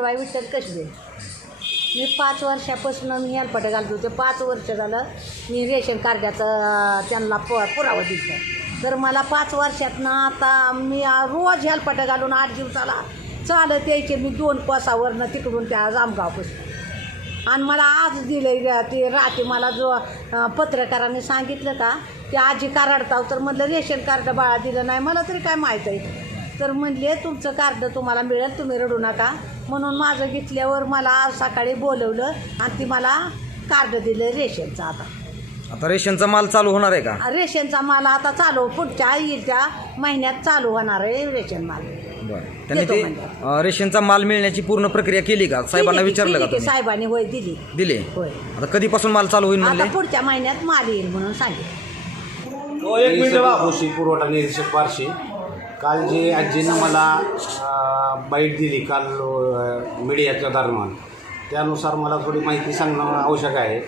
विचार कशी दे मी पाच वर्षापासून मी हेल्पट घालत होते पाच वर्ष झालं मी रेशन कार्डाचं त्यांना प पुरावा दिलं तर मला पाच वर्षातनं आता मी रोज हेल्पट घालून आठ दिवसाला चालत यायचे मी दोन पासावरनं तिकडून त्या जामगावपासून आणि मला आज दिलं ते राहते मला जो पत्रकारांनी सांगितलं का ते आजी कराडताव तर म्हटलं रेशन कार्ड बाळा दिलं नाही मला तरी काय माहीत आहे तर म्हणले तुमचं कार्ड तुम्हाला मिळेल तुम्ही रडू नका म्हणून माझं घेतल्यावर मला आज सकाळी बोलवलं आणि ती मला कार्ड दिलं रेशनचं आता आता रेशनचा माल चालू होणार आहे का रेशनचा माल आता चालू पुढच्या येत्या महिन्यात चालू होणार आहे रेशन माल बरं त्यांनी रेशनचा माल मिळण्याची पूर्ण प्रक्रिया केली का साहेबांना विचारलं का तुम्ही साहेबांनी होय दिली दिले होय आता कधीपासून माल चालू होईल म्हणजे पुढच्या महिन्यात माल येईल म्हणून सांगितलं हो, पुरवठा निरीक्षक बार्शी काल जी आजीनं मला बाईट दिली काल मीडियाच्या दरम्यान त्यानुसार मला थोडी माहिती सांगणं आवश्यक आहे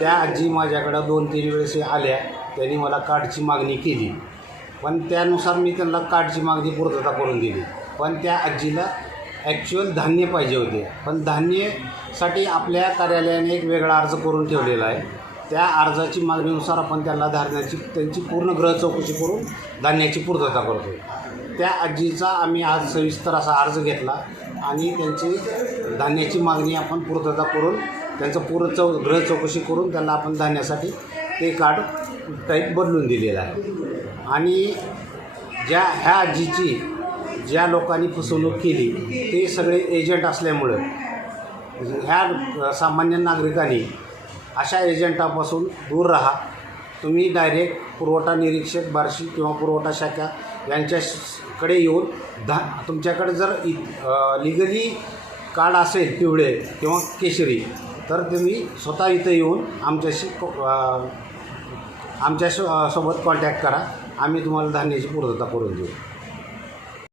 त्या आजी माझ्याकडं दोन तीन वेळेस आल्या त्यांनी मला कार्डची मागणी केली पण त्यानुसार मी त्यांना कार्डची मागणी पूर्तता करून दिली पण त्या आजीला ॲक्च्युअल धान्य पाहिजे होते पण धान्यसाठी आपल्या कार्यालयाने एक वेगळा अर्ज करून ठेवलेला आहे त्या अर्जाची मागणीनुसार आपण त्यांना धान्याची त्यांची पूर्ण ग्रह चौकशी करून धान्याची पूर्तता करतो त्या आजीचा आम्ही आज सविस्तर असा अर्ज घेतला आणि त्यांची धान्याची मागणी आपण पूर्तता करून त्यांचं पूर्ण चौ ग्रह चौकशी करून त्यांना आपण धान्यासाठी ते कार्ड टाईप बदलून दिलेलं आहे आणि ज्या ह्या आजीची ज्या लोकांनी फसवणूक केली ते सगळे एजंट असल्यामुळं ह्या सामान्य नागरिकांनी अशा एजंटापासून दूर राहा तुम्ही डायरेक्ट पुरवठा निरीक्षक बार्शी किंवा पुरवठा शाखा यांच्याकडे येऊन धा तुमच्याकडे जर इ लिगली कार्ड असेल पिवळे किंवा केशरी तर तुम्ही स्वतः इथं येऊन आमच्याशी आमच्या सोबत कॉन्टॅक्ट करा आम्ही तुम्हाला धान्याची पूर्तता करून देऊ